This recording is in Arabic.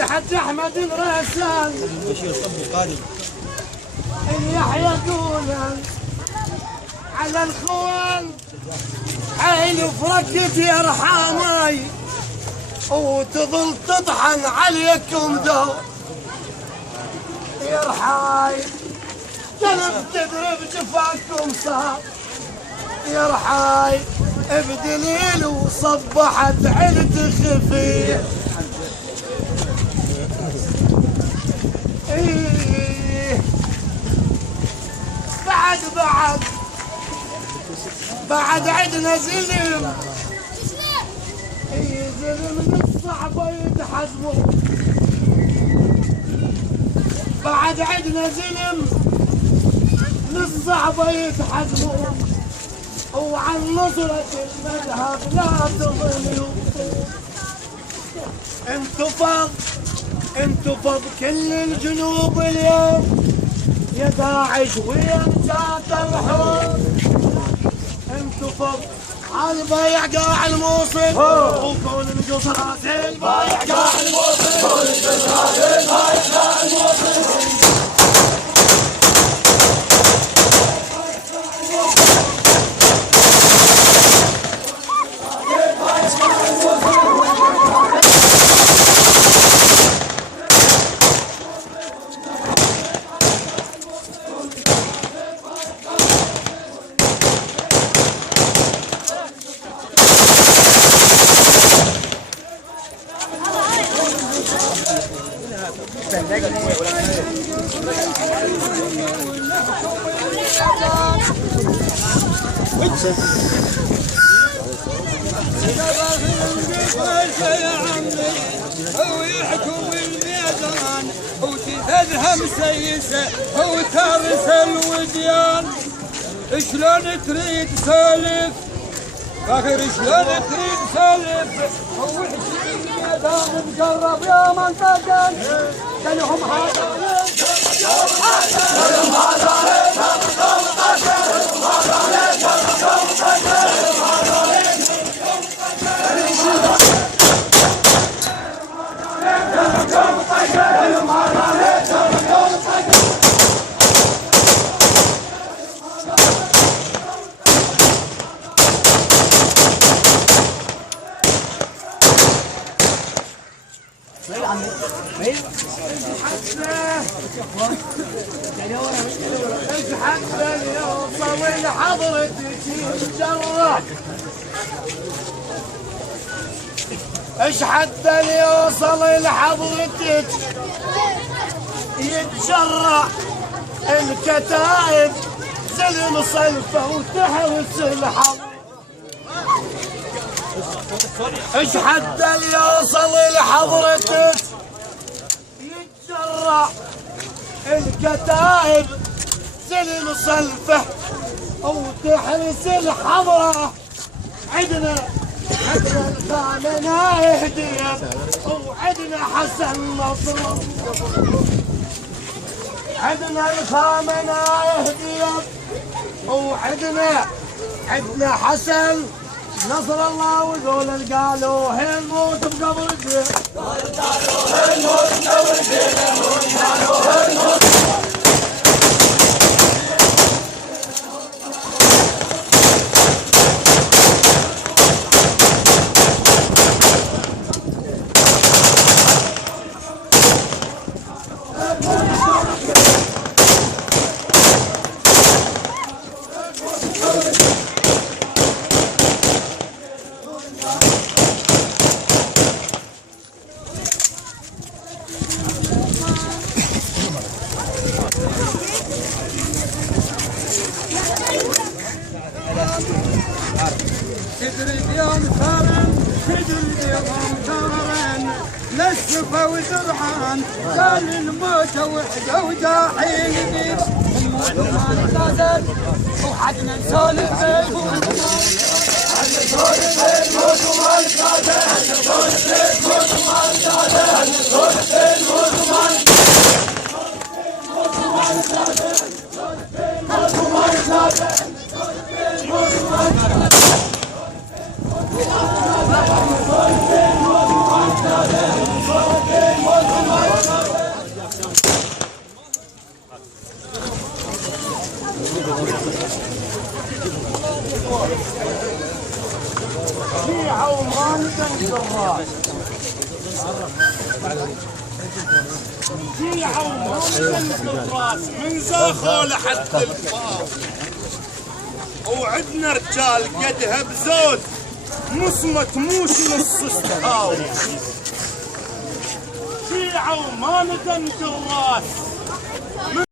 الحج احمد الرسال يحيى قولا على الخوان عين فرقت يا رحامي وتظل تطحن عليكم دور يا رحاي قلب تضرب جفاكم صار يا رحاي بدليل وصبحت عيلة خفيه إيه بعد عدنا زلم اي زلم من الصعبة يتحزموا بعد عدنا زلم من الصعبة يتحزموا وعن نصرة المذهب لا تظلموا انتو فض كل الجنوب اليوم يا داعش ويا جات الحروب انتو فض عالبايع قاع الموصل وكون القصرات البايع قاع الموصل كون القصرات البايع قاع الموصل هو يحكم الميدان وتذهب مسيسه وترس الوديان شلون تريد سالف فاخر شلون تريد سالف هو يحكم الميدان مجرب يا منطقه كلهم هذا ايش حتى يوصل لحضرتك يتجرع الكتائب زلم صلفه وتحرس الحضر ايش حتى يوصل لحضرتك يتجرع الكتائب زلم صلفه وتحرس الحضره عدنا الخامنة يهديها وعدنا حسن نصر عدنا الخامنة يهديها وعدنا حسن نصر الله وذول قالوا هنموت بقبر الدين قالوا هنموت بقبر الدين قالوا هنموت للشفا وزرعان قال الموت وحده وجاحين بيس الموت ما نزل وحدنا نسولف الموت وما نزل شيعة وما ندنك الراس شيعة وما ندنك الراس من زاخو لحد الفاض وعدنا رجال قدها بزود مصمت موش نص استهاوي شيعة وما ندنك الراس